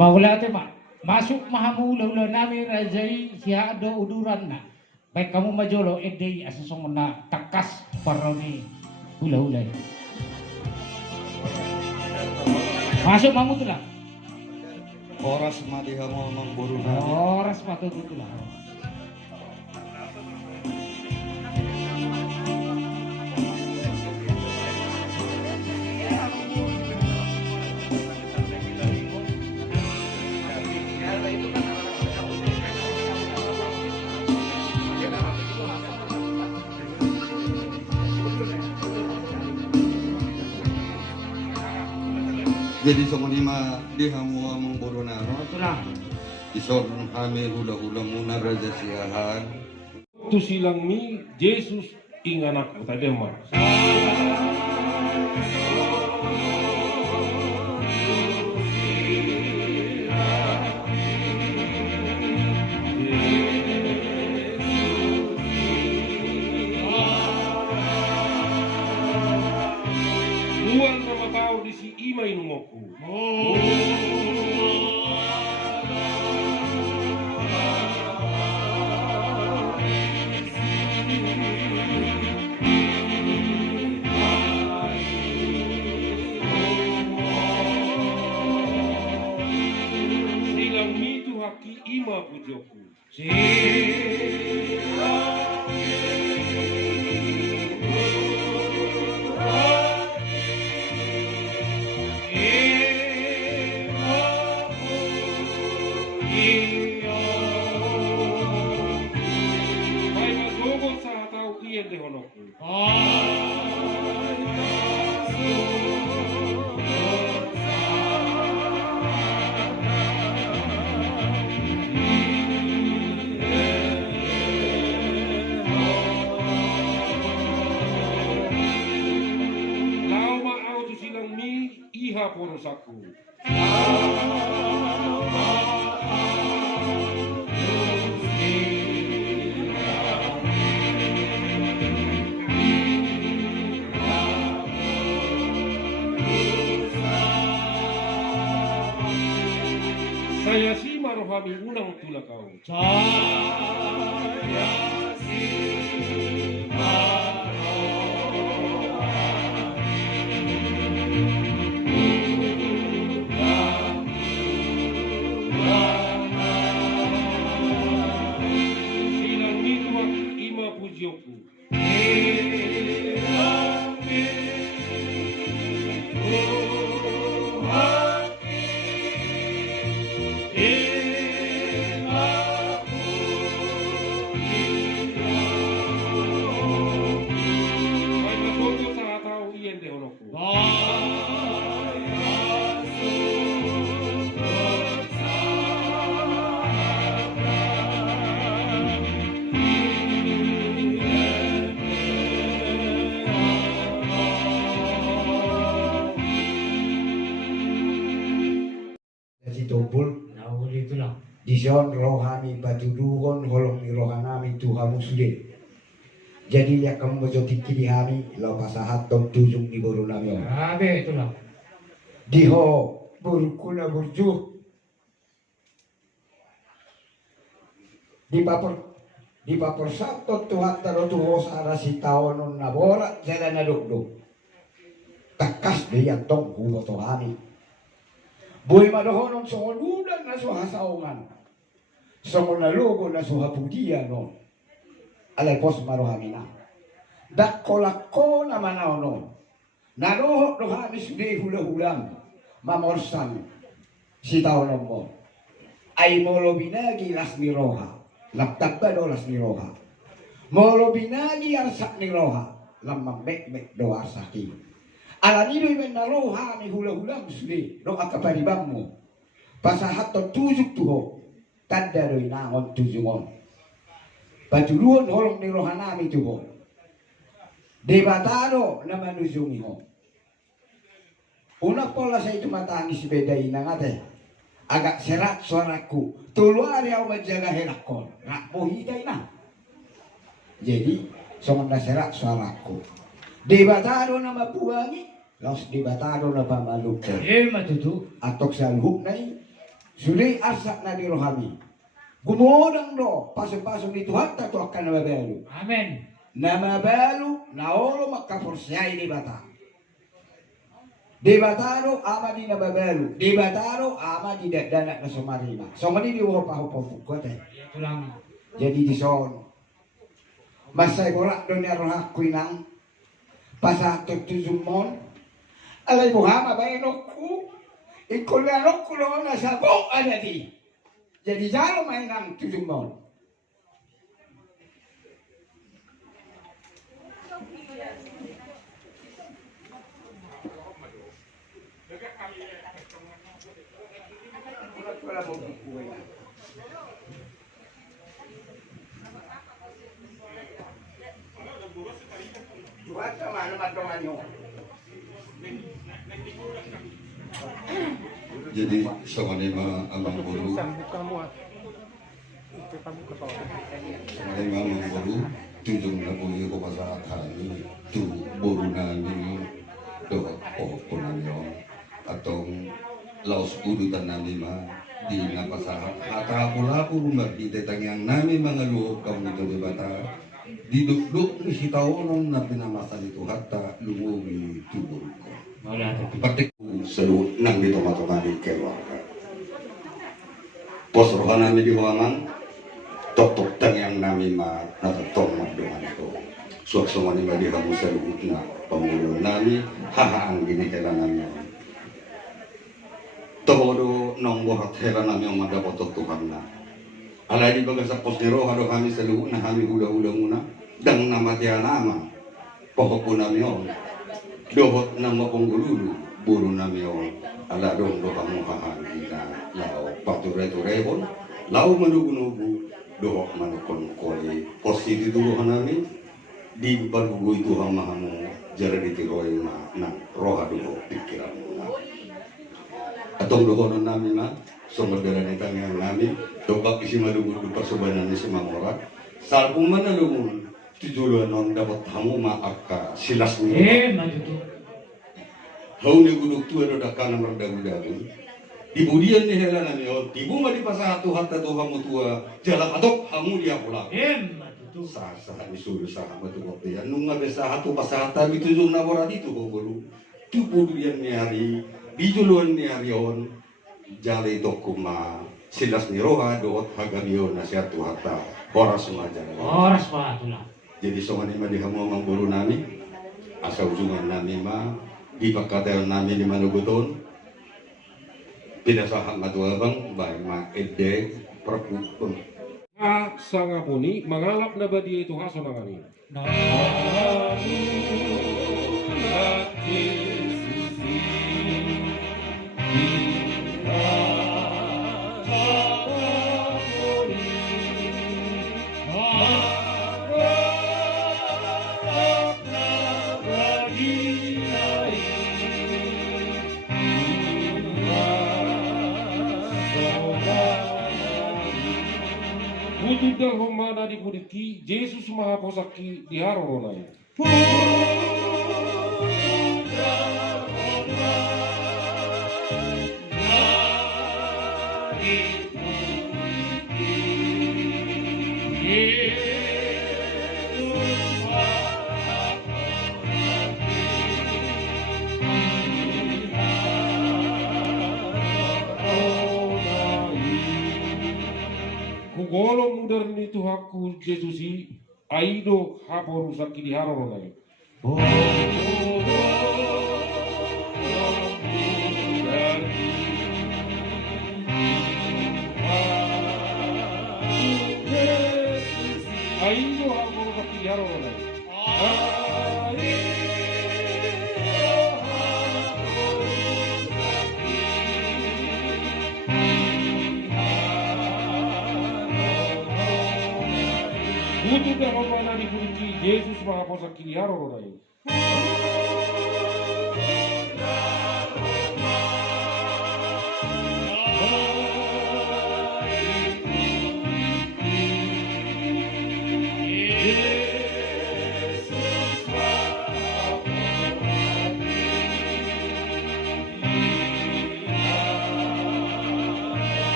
Maulate mak masuk mahamula nami rajai siya do uduran na. Baik kamu majolo edi asasong na takas paroni hula-hula. Masuk mamu tu lah. Oras madiha mo mangburu na. Oras patut tu lah. Jadi songonima dihamu mangburu na. Itu lah. Isor kami hula-hula muna raja siahan. Tu silang mi Yesus ing anak tadi mah. Muan nama tao di si ima inumoku. Silang mi tu haki ima pujoku. May masugod sa hataw iyan de honoku. Lao maaw tu silang mi iha porosaku. Saya si marohami unang tulakaw. Silang mito at ima pujyoku. May masugod sa hataw iyan de honoku. Jadi tobul Nauli itu lah. dison rohani batuduron holong ni rohanami tuhamu sude. Jadi ya kamu bejoti kiri hami lau pasahat tom tujung ni boru nami. Abe itu lah. Diho burukuna burju. Di papor satu tuhat taro tuho sara si taonon nabora jalan naduk. Takas dia tong huboto hami. Boy madohonon songonudan na suhasaungan. Songonalugo na suhapudia no. Alay pos marohamina. Dakkolakko na manaw no. Narohok rohami sude hula-hulam. Mamorsan si taonon mo. Ay molo binagi las ni roha. Laptagba do las ni roha. Molo binagi arsak ni roha. Lamambek-bek do arsaki. Alanido iben na roha ni hula-hulam sude no akaparibang mo. Pasahat to tujuk tuho. Tanda do inangon tujungon. Patuluon holong ni rohanami tuho. Debatado na manujungi ho. Una pola sa ito matangis beday na nga te. Agak serat suaraku. Tuluari ako madjaga herakon. Rakpohiday na. Jadi, songon na serat suaraku. Debatado na mapuwangi. Laos debatado na pamaluko. Matutu. Atok sa luhuk na Suli asak na di rohami. Gumodang do, pasang-pasang di Tuhan tato akan nababalu. Amen. Namabalu, naolo makaporsiyay di bata. Di bataro ama di nababalu. Di bataro ama di dadanak na sumarima. So mani di upahupahugot eh. Ito lang. Jadi di son. Masay borak doon na rohak kuinang. Pasatot tuzumon. Alay mo hama ba inokku? Ikulanok ko noon na sa buong ada di. Jadi jalo mainang tuzumon. Jadi sama lima abang guru, sama lima abang guru, tujung na po yung kumasakan tu buru namin do po namin atong laos udutan namin di napasahat hata ko lumagkita tangyang namin mga loob kami dito di bata didukduk ni si taonon na pinamasan ito hata lumuwi tubol ko. Wala ito. Pati sa loob ng dito matumani keluarga. Posrohan namin di huwaman, tok-tok tangyang namin natatong magduman ito. Suwak-suwa ni Madi kamu sa loob na pamulo namin, hahaang ginikila namin. Todo nang buhat hela namin ang madapotot Tuhan na. Alay di baga sa posnero, halo kami sa loob na kami hula-hula muna, dang namatya naman, pohok po namin yun. Dohot na mapunggululu, buro namin yun. Ala dong do kamu hahagi na lao paturay-turayhon, lao manugunugu, dohok manukon koli. Positi duluhan namin, di barugoy Tuhan mahamu, jara ditiroy na roha duho pikiran mo na. Atong dohonon namin na, sumagdala na itangyang namin, dobak isi malugod pasubanan ni si Mamorat, salpong man na lumun, tujuluan nung dapat hamu maaka silas niya. Majuto. Hau ni guduk tua do dakana merdagu-dagu. Dibudian ni hela na niyo, tibu ma di pasatu hatta to hamu tua, jala atok hamu dia pula. Majuto. Sa ni suru sa hamu tu kopi. Nung nga besa hatu pasata bitujung na bora dito ko guru. Tu budian ni hari, bijuluan ni hari on. Jala ito kuma silas ni roha doot hagamion na siya tu hatta. Horas sumajan. Oras pa ito lang. Jadi soman ima di hamu mang guru nami, asa ujungan nami ma di pagkatel namin di Manuguton pinasahan matuabang by ma edde perpupun Sa nga po ni, mangalap na ba di ito haso na kanina? No. Butuh humana di puriki, Yesus mahaposaki di haroronay. Kugolong modern itu haku Jesusi aido haporu sakki di haroronay. Aido haporu sakki di haroronay. Butuh dahomana di puriki, Yesus mahaposaki di haroronay.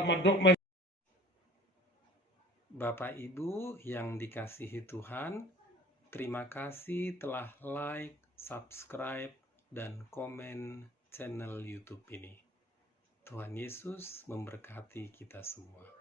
dalam mandok mai. Bapak Ibu yang dikasihi Tuhan, terima kasih telah like, subscribe, dan komen channel YouTube ini. Tuhan Yesus memberkati kita semua.